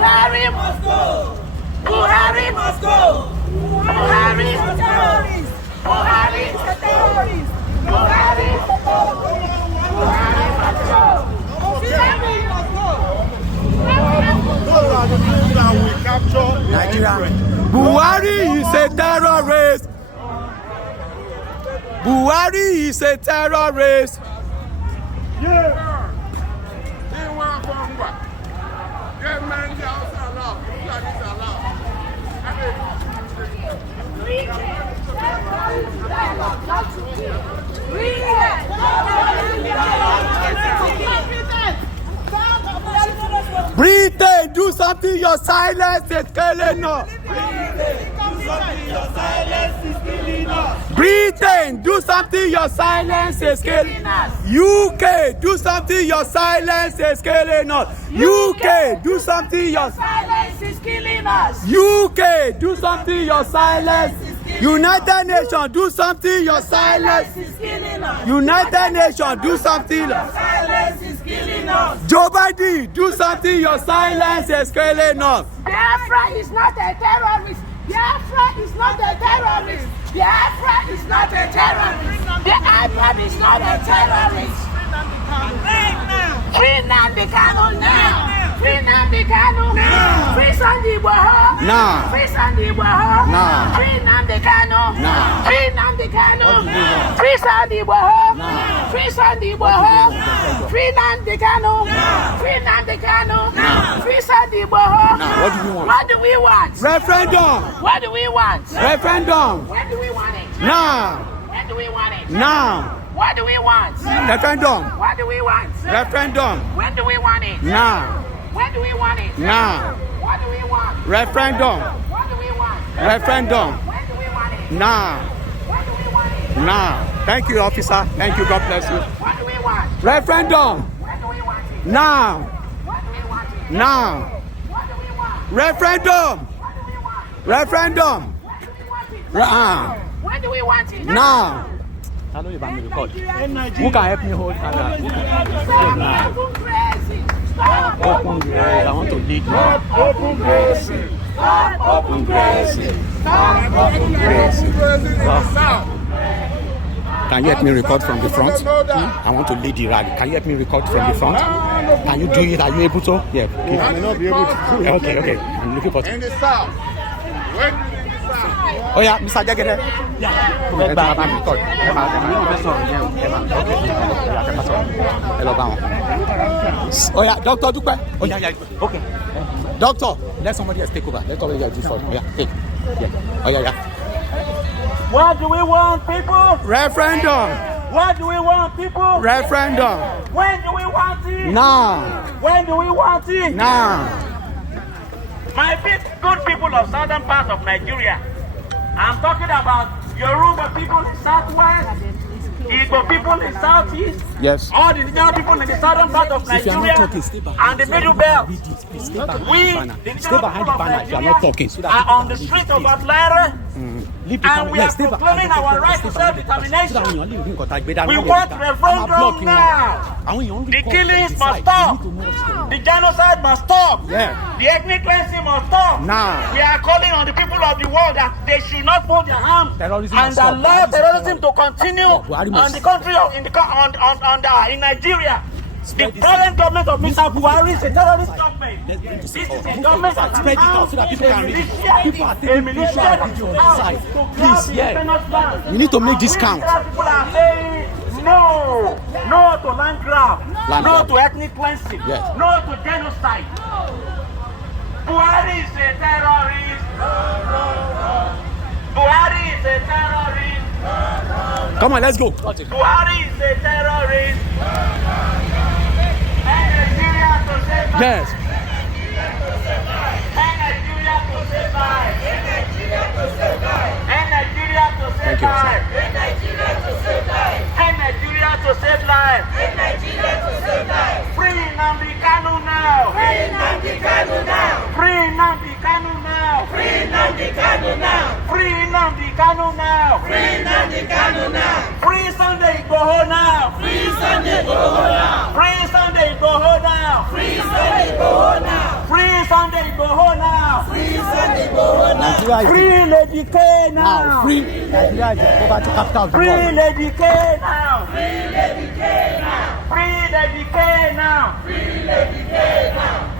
Buhari must go. Buhari must go. Buhari is a terrorist. Buhari is a terrorist. Buhari is a terrorist. Buhari must go. Buhari must go. Those are the people that we capture Nigeria. Buhari is a terrorist. Buhari is a terrorist. Yeah. Britain, do something. Your silence is killing us. Britain, do something. Your silence is killing us. UK, do something. Your silence is killing us. UK, do something. Your silence is killing us. UK, do something. Your silence. United Nations, do something. Your silence is killing us. United Nations, do something. Your silence is killing us. Joe Biden, do something. Your silence is killing us. Biafra is not a terrorist. Biafra is not a terrorist. Biafra is not a terrorist. Biafra is not a terrorist. Free Nnamdi Kanu now. Free Nnamdi Kanu now. Free Sunday Igboho now. Free Sunday Igboho now. Free Nnamdi Kanu now. Free Nnamdi Kanu now. Free Sunday Igboho now. Free Sunday Igboho now. Free Nnamdi Kanu now. Free Nnamdi Kanu now. Free Sunday Igboho now. What do we want? What do we want? Referendum. What do we want? Referendum. When do we want it? Now. When do we want it? Now. What do we want? Referendum. What do we want? Referendum. When do we want it? Now. When do we want it? Now. What do we want? Referendum. What do we want? Referendum. When do we want it? Now. When do we want it? Now. Thank you, officer. Thank you. God bless you. What do we want? Referendum. When do we want it? Now. What do we want it? Now. What do we want? Referendum. What do we want? Referendum. When do we want it? When do we want it? Now. I know you can record. Who can help me hold camera? Who can help me Stop hold now? open grazing. Stop Open grace. I want to lead you. Open grazing. Stop open grazing. Open grazing in the south. Can you help me record from the front? I want to lead the rally. Can you help me record from the front? Can you do it? Are you able to? Yeah. I may not be able to do it. Okay. I'm looking for. In the south. When in the south. Oh yeah, Mr. Jagede. Yeah. Oh yeah, Doctor Dupe. Oh yeah. Okay. Doctor, let somebody else take over. Let somebody else do for. Yeah, take. Yeah. Oh yeah. What do we want, people? Referendum. What do we want, people? Referendum. When do we want it? Now. When do we want it? Now. My good people of southern part of Nigeria. I'm talking about Yoruba people in southwest, Igbo people in southeast, Yes. all the indigenous people in the southern part of Nigeria, and the middle belt. We, the indigenous people of Nigeria, are on the street of Atlanta, and we are proclaiming our right to self-determination. We want referendum now. The killings must stop. The genocide must stop. Yeah. The ethnic cleansing must stop. Now. We are calling on the people of the world that they should not fold their arms Terrorism and must stop. allow terrorism to continue Buhari must on the country of, in Nigeria. The present government of Mr. Buhari is a terrorist government. This is a government that Spread it out so that people can read. People are a taking militia pictures, that video is on out the side. to grab Please, the yeah. independent land. We need to make this count. People are saying no to land grab, Land no grab. to ethnic cleansing, Yes. no to genocide. Buhari is a terrorist. Buhari is a terrorist. Come on, let's go. Buhari is a terrorist. And Nigeria to save lives. Yes. And Nigeria to save lives. And Nigeria to save lives. And Nigeria to save Thank you, sir. lives. And Nigeria to save lives. And Nigeria to save lives. And Nigeria to save lives. Free Nnamdi Kanu now. Free Nnamdi Kanu now. Free Nnamdi Kanu now. Free Nnamdi Kanu now. Free Nnamdi Kanu now. Free Nnamdi Kanu now. Free Sunday Igboho now. Free Sunday Igboho now. Free Sunday Igboho now. Free Sunday Igboho now. Free Sunday Igboho Nigeria is Free Lady K now now. free. Nigeria is the poverty capital of the Free world. Lady K now. Free Lady K now.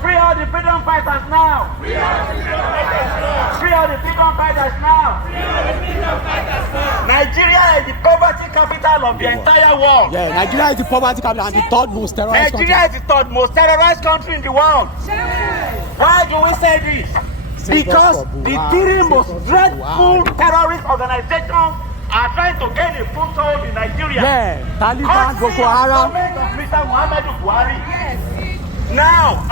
Free all the freedom fighters now. Free all the freedom fighters now. Nigeria is the poverty capital of the entire world. Yeah, Nigeria is the poverty capital and the third most terrorized country. Nigeria is the third most terrorized country in the world. Why do we say this? Because the three most dreadful terrorist organizations are trying to gain a foothold in Nigeria. Yeah, Taliban, Courtesy Boko of the Haram. government of Mr. Muhammadu Buhari. Now,